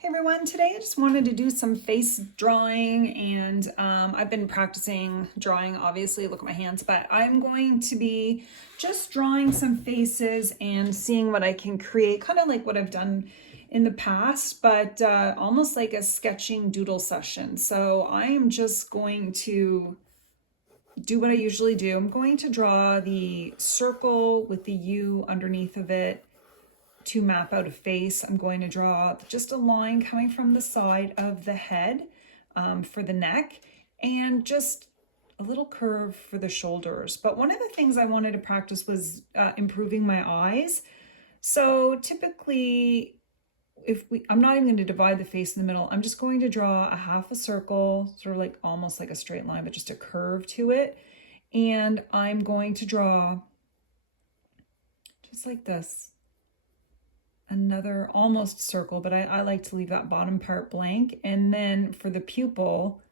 Hey everyone, today I just wanted to do some face drawing and I've been practicing drawing, obviously, look at my hands, but I'm going to be just drawing some faces and seeing what I can create, kind of like what I've done in the past, but almost like a sketching doodle session. So I am just going to do what I usually do. I'm going to draw the circle with the U underneath of it. To map out a face, I'm going to draw just a line coming from the side of the head for the neck and just a little curve for the shoulders. But one of the things I wanted to practice was improving my eyes. So typically, I'm not even going to divide the face in the middle. I'm just going to draw a half a circle, sort of like almost like a straight line, but just a curve to it. And I'm going to draw just like this. Another almost circle, but I like to leave that bottom part blank. And then for the pupil,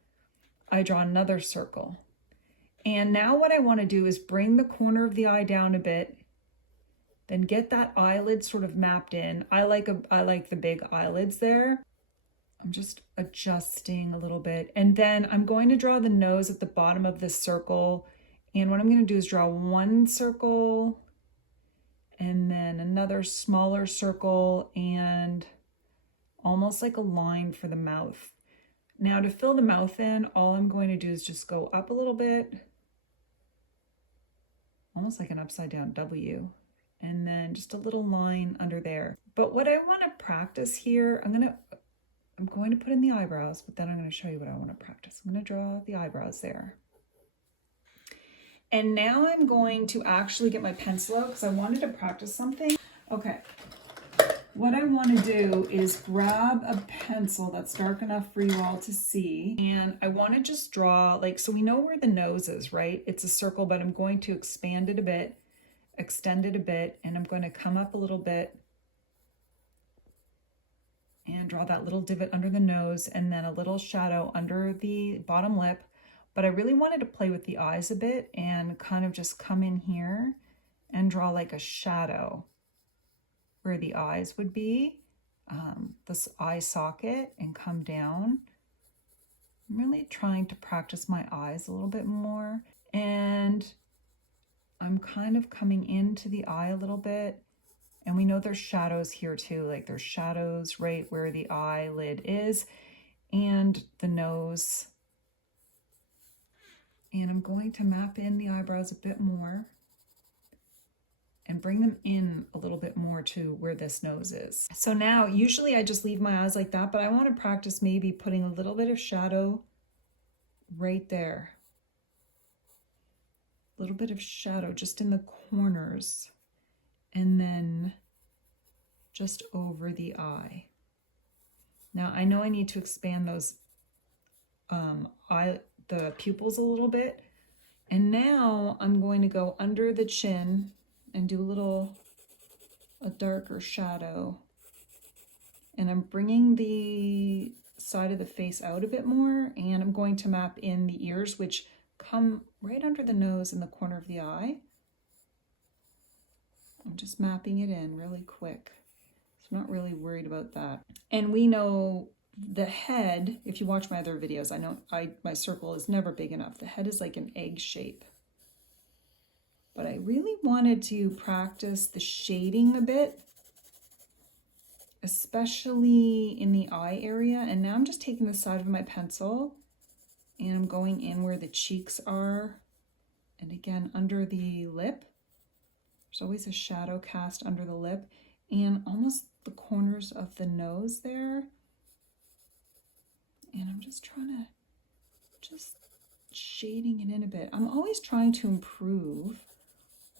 I draw another circle. And now what I want to do is bring the corner of the eye down a bit, then get that eyelid sort of mapped in. I like the big eyelids there. I'm just adjusting a little bit. And then I'm going to draw the nose at the bottom of this circle. And what I'm going to do is draw one circle, and then another smaller circle and almost like a line for the mouth. Now to fill the mouth in, all I'm going to do is just go up a little bit, almost like an upside down W, and then just a little line under there. But what I want to practice here, I'm going to put in the eyebrows, but then I'm going to show you what I want to practice. I'm going to draw the eyebrows there. And now I'm going to actually get my pencil out because I wanted to practice something. Okay, what I want to do is grab a pencil that's dark enough for you all to see. And I want to just draw, like, so we know where the nose is, right? It's a circle, but I'm going to expand it a bit, extend it a bit, and I'm going to come up a little bit and draw that little divot under the nose and then a little shadow under the bottom lip. But I really wanted to play with the eyes a bit and kind of just come in here and draw like a shadow where the eyes would be, this eye socket, and come down. I'm really trying to practice my eyes a little bit more. And I'm kind of coming into the eye a little bit. And we know there's shadows here too, like there's shadows right where the eyelid is and the nose. And I'm going to map in the eyebrows a bit more and bring them in a little bit more to where this nose is. So now, usually I just leave my eyes like that, but I want to practice maybe putting a little bit of shadow right there. A little bit of shadow just in the corners and then just over the eye. Now I know I need to expand those the pupils a little bit. And now I'm going to go under the chin and do a darker shadow. And I'm bringing the side of the face out a bit more, and I'm going to map in the ears, which come right under the nose in the corner of the eye. I'm just mapping it in really quick. So I'm not really worried about that. And we know the head, if you watch my other videos, I know my circle is never big enough. The head is like an egg shape. But I really wanted to practice the shading a bit, especially in the eye area. And now I'm just taking the side of my pencil and I'm going in where the cheeks are. And again, under the lip. There's always a shadow cast under the lip and almost the corners of the nose there. And I'm just trying to shading it in a bit. I'm always trying to improve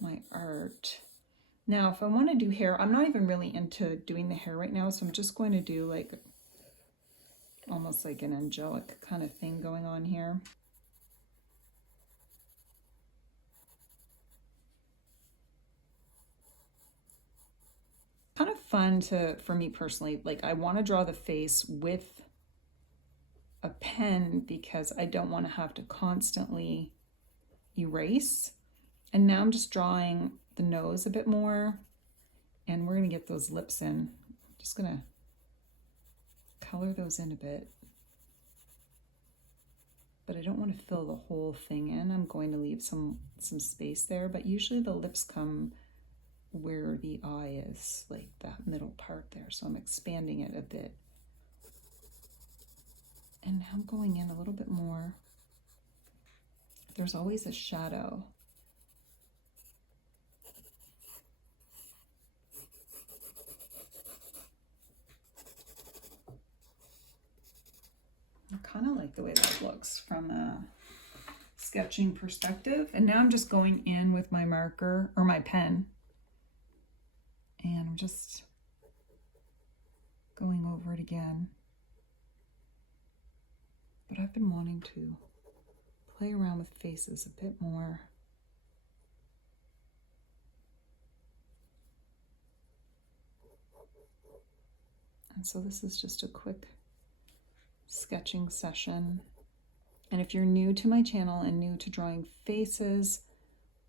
my art. Now, if I want to do hair, I'm not even really into doing the hair right now, so I'm just going to do like almost like an angelic kind of thing going on here. Kind of fun for me personally, like I want to draw the face with a pen because I don't want to have to constantly erase. And now I'm just drawing the nose a bit more, and we're going to get those lips in. Just going to color those in a bit. But I don't want to fill the whole thing in. I'm going to leave some space there, but usually the lips come where the eye is, like that middle part there. So I'm expanding it a bit. And now I'm going in a little bit more. There's always a shadow. I kind of like the way that looks from a sketching perspective. And now I'm just going in with my marker or my pen. And I'm just going over it again. But I've been wanting to play around with faces a bit more. And so this is just a quick sketching session. And if you're new to my channel and new to drawing faces,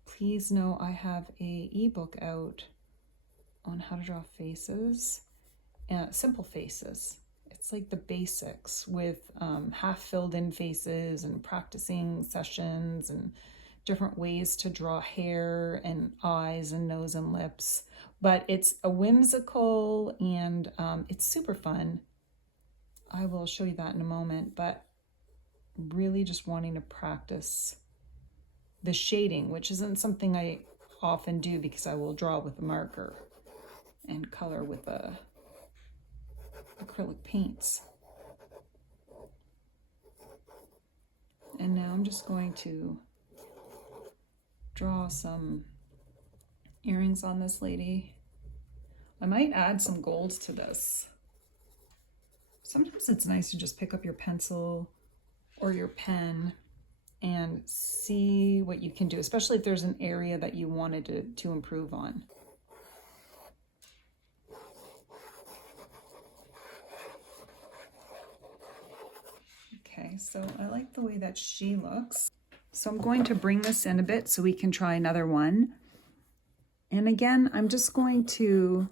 please know I have an ebook out on how to draw faces, simple faces. It's like the basics with half filled in faces and practicing sessions and different ways to draw hair and eyes and nose and lips. But it's a whimsical and it's super fun. I will show you that in a moment, but really just wanting to practice the shading, which isn't something I often do because I will draw with a marker and color with acrylic paints. And now I'm just going to draw some earrings on this lady. I might add some gold to this. Sometimes it's nice to just pick up your pencil or your pen and see what you can do, especially if there's an area that you wanted to improve on. Okay, so I like the way that she looks. So I'm going to bring this in a bit so we can try another one. And again, I'm just going to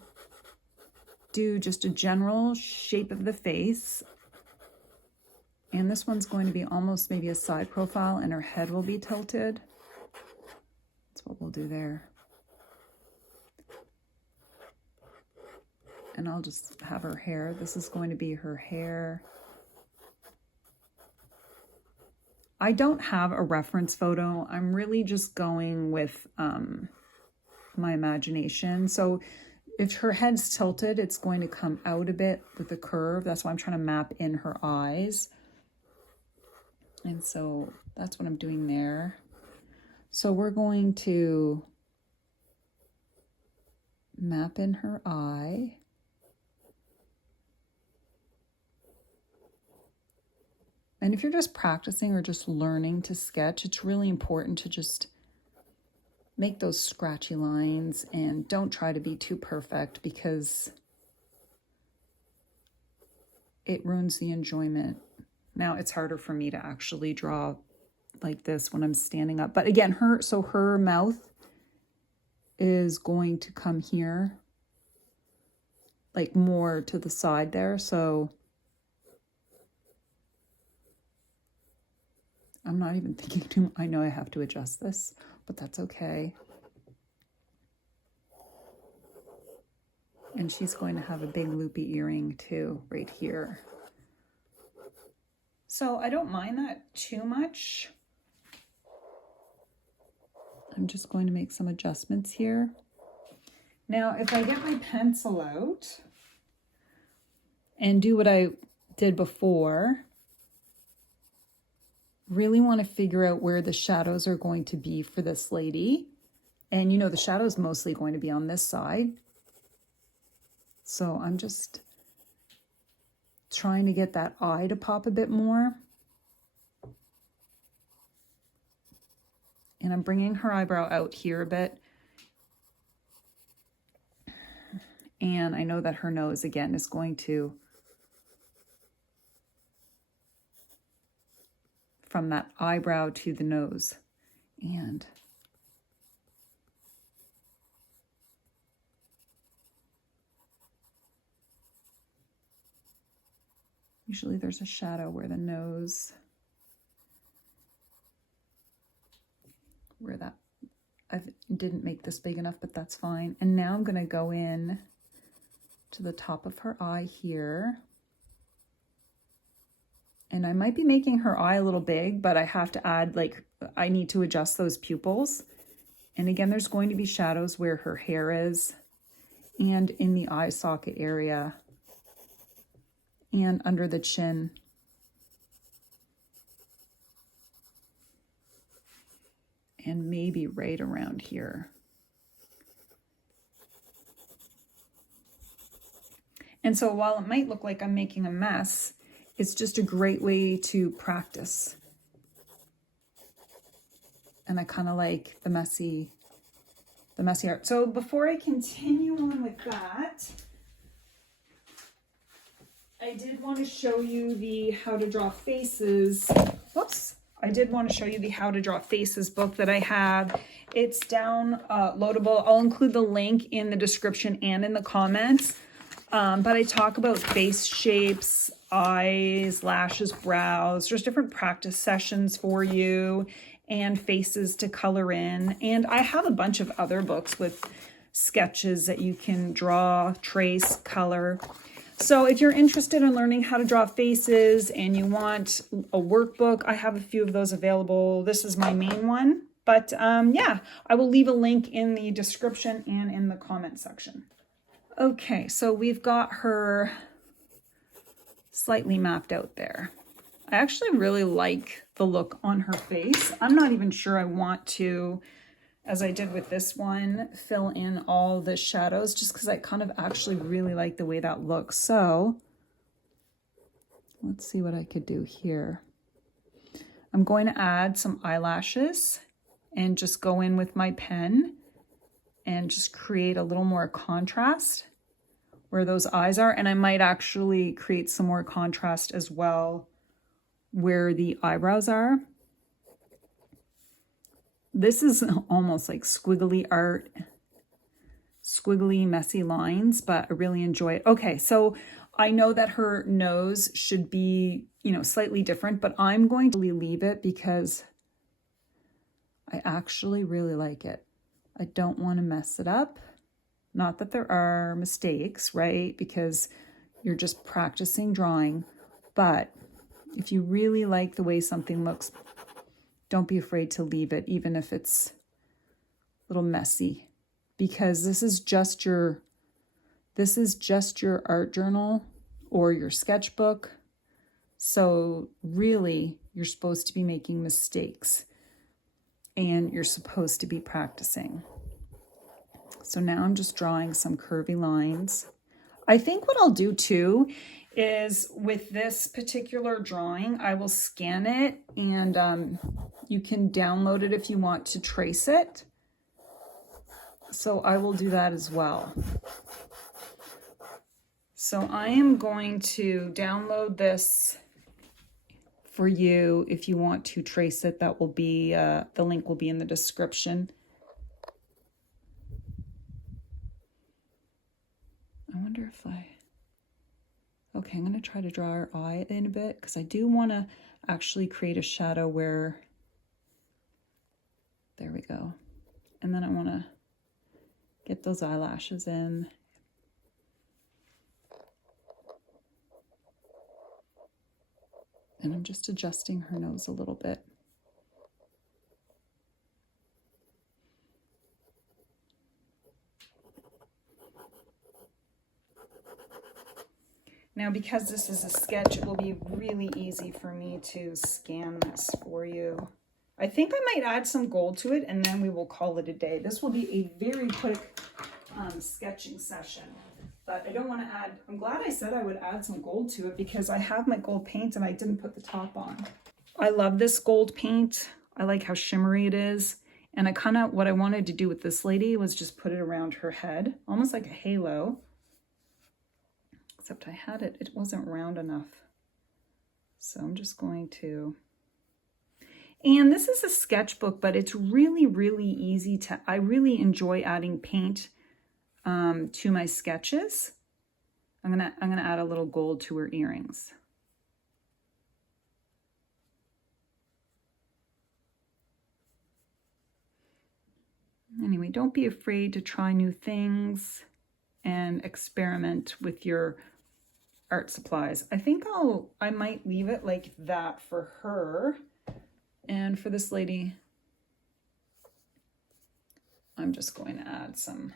do just a general shape of the face. And this one's going to be almost maybe a side profile and her head will be tilted. That's what we'll do there. And I'll just have her hair. This is going to be her hair. I don't have a reference photo. I'm really just going with my imagination. So if her head's tilted, it's going to come out a bit with a curve. That's why I'm trying to map in her eyes. And so that's what I'm doing there. So we're going to map in her eye. And if you're just practicing or just learning to sketch, it's really important to just make those scratchy lines and don't try to be too perfect because it ruins the enjoyment. Now it's harder for me to actually draw like this when I'm standing up. But again, her mouth is going to come here, like more to the side there. So I'm not even thinking too much. I know I have to adjust this, but that's okay. And she's going to have a big loopy earring too, right here. So I don't mind that too much. I'm just going to make some adjustments here. Now, if I get my pencil out and do what I did before, really want to figure out where the shadows are going to be for this lady. And you know, the shadow is mostly going to be on this side. So I'm just trying to get that eye to pop a bit more. And I'm bringing her eyebrow out here a bit. And I know that her nose, again, is going to, from that eyebrow to the nose. And Usually there's a shadow where the nose, where that, I didn't make this big enough, but that's fine. And now I'm gonna go in to the top of her eye here. And I might be making her eye a little big, but I have to add, like, I need to adjust those pupils. And again, there's going to be shadows where her hair is and in the eye socket area and under the chin. And maybe right around here. And so while it might look like I'm making a mess, it's just a great way to practice. And I kind of like the messy art. So before I continue on with that, I did want to show you the How to Draw Faces. Whoops. I did want to show you the How to Draw Faces book that I have. It's downloadable. I'll include the link in the description and in the comments. But I talk about face shapes, eyes, lashes, brows. There's different practice sessions for you and faces to color in. And I have a bunch of other books with sketches that you can draw, trace, color. So if you're interested in learning how to draw faces and you want a workbook, I have a few of those available. This is my main one. But yeah, I will leave a link in the description and in the comment section. Okay, so we've got her slightly mapped out there. I actually really like the look on her face. I'm not even sure I want to, as I did with this one, fill in all the shadows just because I kind of actually really like the way that looks. So let's see what I could do here. I'm going to add some eyelashes and just go in with my pen and just create a little more contrast where those eyes are. And I might actually create some more contrast as well where the eyebrows are. This is almost like squiggly art, squiggly, messy lines, but I really enjoy it. Okay, so I know that her nose should be, slightly different, but I'm going to leave it because I actually really like it. I don't want to mess it up. Not that there are mistakes, right? Because you're just practicing drawing. But if you really like the way something looks, don't be afraid to leave it, even if it's a little messy. Because this is just your art journal or your sketchbook. So really, you're supposed to be making mistakes. And you're supposed to be practicing. So now I'm just drawing some curvy lines. I think what I'll do too is with this particular drawing, I will scan it and you can download it if you want to trace it. So I will do that as well. So I am going to download this for you if you want to trace it. That will be, the link will be in the description. I wonder if okay, I'm going to try to draw her eye in a bit because I do want to actually create a shadow where, there we go. And then I want to get those eyelashes in. And I'm just adjusting her nose a little bit. Now, because this is a sketch, it will be really easy for me to scan this for you. I think I might add some gold to it and then we will call it a day. This will be a very quick sketching session, but I don't want to add, I'm glad I said I would add some gold to it because I have my gold paint and I didn't put the top on. I love this gold paint. I like how shimmery it is. And what I wanted to do with this lady was just put it around her head, almost like a halo. Except I had it wasn't round enough. So I'm just going to, and this is a sketchbook, but it's really, really easy I really enjoy adding paint to my sketches. I'm gonna add a little gold to her earrings. Anyway, don't be afraid to try new things and experiment with your art supplies. I think I might leave it like that for her. And for this lady, I'm just going to add some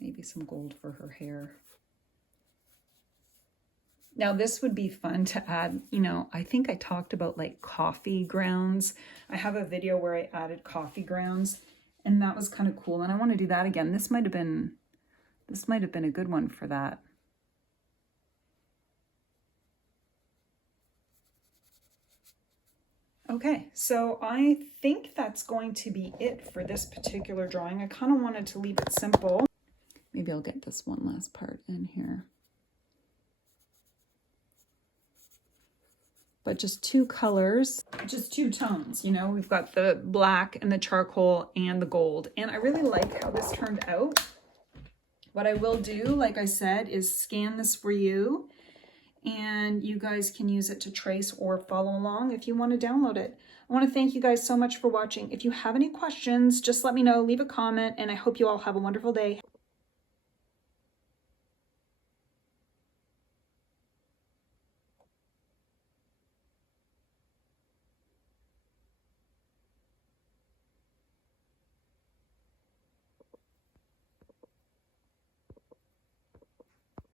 maybe some gold for her hair. Now this would be fun to add, you know, I think I talked about like coffee grounds. I have a video where I added coffee grounds and that was kind of cool. And I want to do that again. This might have been a good one for that. Okay, so I think that's going to be it for this particular drawing. I kind of wanted to leave it simple. Maybe I'll get this one last part in here. But just two colors, just two tones, you know, we've got the black and the charcoal and the gold. And I really like how this turned out. What I will do, like I said, is scan this for you and you guys can use it to trace or follow along if you want to download it. I want to thank you guys so much for watching. If you have any questions, just let me know, leave a comment, and I hope you all have a wonderful day.